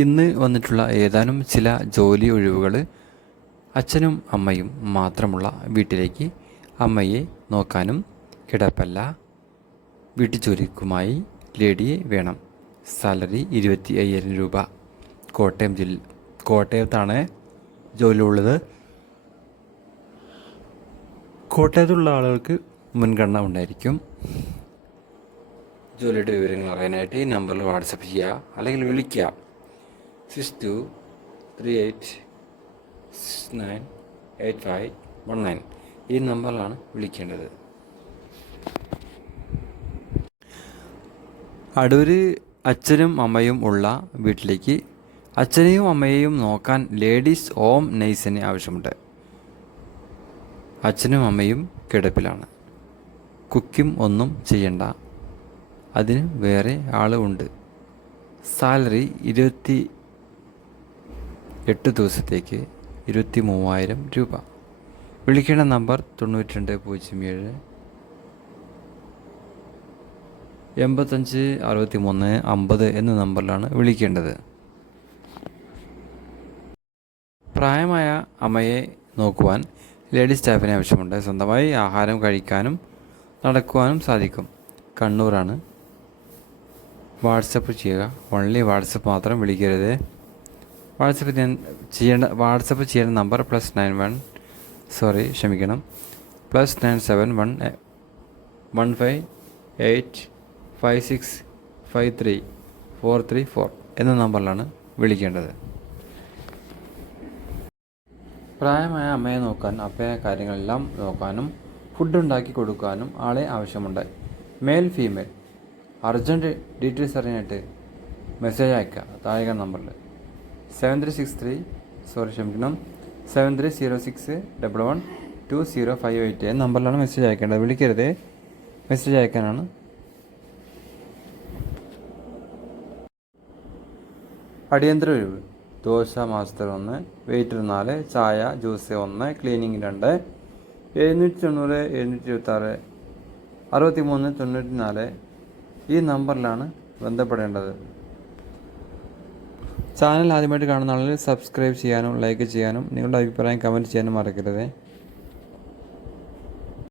ഇന്ന് വന്നിട്ടുള്ള ഏതാനും ചില ജോലി ഒഴിവുകൾ അച്ഛനും അമ്മയും മാത്രമുള്ള വീട്ടിലേക്ക് അമ്മയെ നോക്കാനും കിടപ്പല്ല വീട്ടുജോലിക്കുമായി ലേഡിയെ വേണം. സാലറി 25,000 രൂപ. കോട്ടയത്താണ് ജോലി ഉള്ളത്. കോട്ടയത്തുള്ള ആളുകൾക്ക് മുൻഗണന ഉണ്ടായിരിക്കും. ജോലിയുടെ വിവരങ്ങൾ അറിയാനായിട്ട് ഈ നമ്പറിൽ വാട്സപ്പ് ചെയ്യുക അല്ലെങ്കിൽ വിളിക്കുക. 6238698519 ഈ നമ്പറിലാണ് വിളിക്കേണ്ടത്. അടൂര് അച്ഛനും അമ്മയും ഉള്ള വീട്ടിലേക്ക് അച്ഛനെയും അമ്മയെയും നോക്കാൻ ലേഡീസ് ഹോം നഴ്സിനെ ആവശ്യമുണ്ട്. അച്ഛനും അമ്മയും കിടപ്പിലാണ്. കുക്കിംഗ് ഒന്നും ചെയ്യണ്ട, അതിന് വേറെ ആൾ ഉണ്ട്. സാലറി 28 ദിവസത്തേക്ക് 23,000 രൂപ. വിളിക്കേണ്ട നമ്പർ 9207 856350 എന്ന നമ്പറിലാണ് വിളിക്കേണ്ടത്. പ്രായമായ അമ്മയെ നോക്കുവാൻ ലേഡി സ്റ്റാഫിനെ ആവശ്യമുണ്ട്. സ്വന്തമായി ആഹാരം കഴിക്കാനും നടക്കുവാനും സാധിക്കും. കണ്ണൂരാണ്. വാട്സപ്പ് ചെയ്യുക. ഓൺലി വാട്സപ്പ് മാത്രം, വിളിക്കരുത്. വാട്സപ്പ് ചെയ്യേണ്ട നമ്പർ +91715856533434 എന്ന നമ്പറിലാണ് വിളിക്കേണ്ടത്. പ്രായമായ അമ്മയെ നോക്കാൻ, അപ്പയെ കാര്യങ്ങളെല്ലാം നോക്കാനും ഫുഡ് ഉണ്ടാക്കി കൊടുക്കാനും ആളെ ആവശ്യമുണ്ട്. Male female. അർജൻറ്റ് ഡീറ്റെയിൽസ് അറിയാനായിട്ട് മെസ്സേജ് അയക്കുക താഴെ നമ്പറിൽ 7306 എന്ന നമ്പറിലാണ് മെസ്സേജ് അയക്കേണ്ടത്. വിളിക്കരുത്, മെസ്സേജ് അയക്കാനാണ്. അടിയന്തര ഒഴിവ്. ദോശ മാസ്റ്റർ 1, വെയിറ്റർ 4, ചായ ജ്യൂസ് 1, ക്ലീനിങ് 2. 790 726 6394 ഈ നമ്പറിലാണ് ബന്ധപ്പെടേണ്ടത്. ചാനൽ ആദ്യമായിട്ട് കാണുന്ന ആളുകൾ സബ്സ്ക്രൈബ് ചെയ്യാനും ലൈക്ക് ചെയ്യാനും നിങ്ങളുടെ അഭിപ്രായം കമൻറ്റ് ചെയ്യാനും മറക്കരുത്.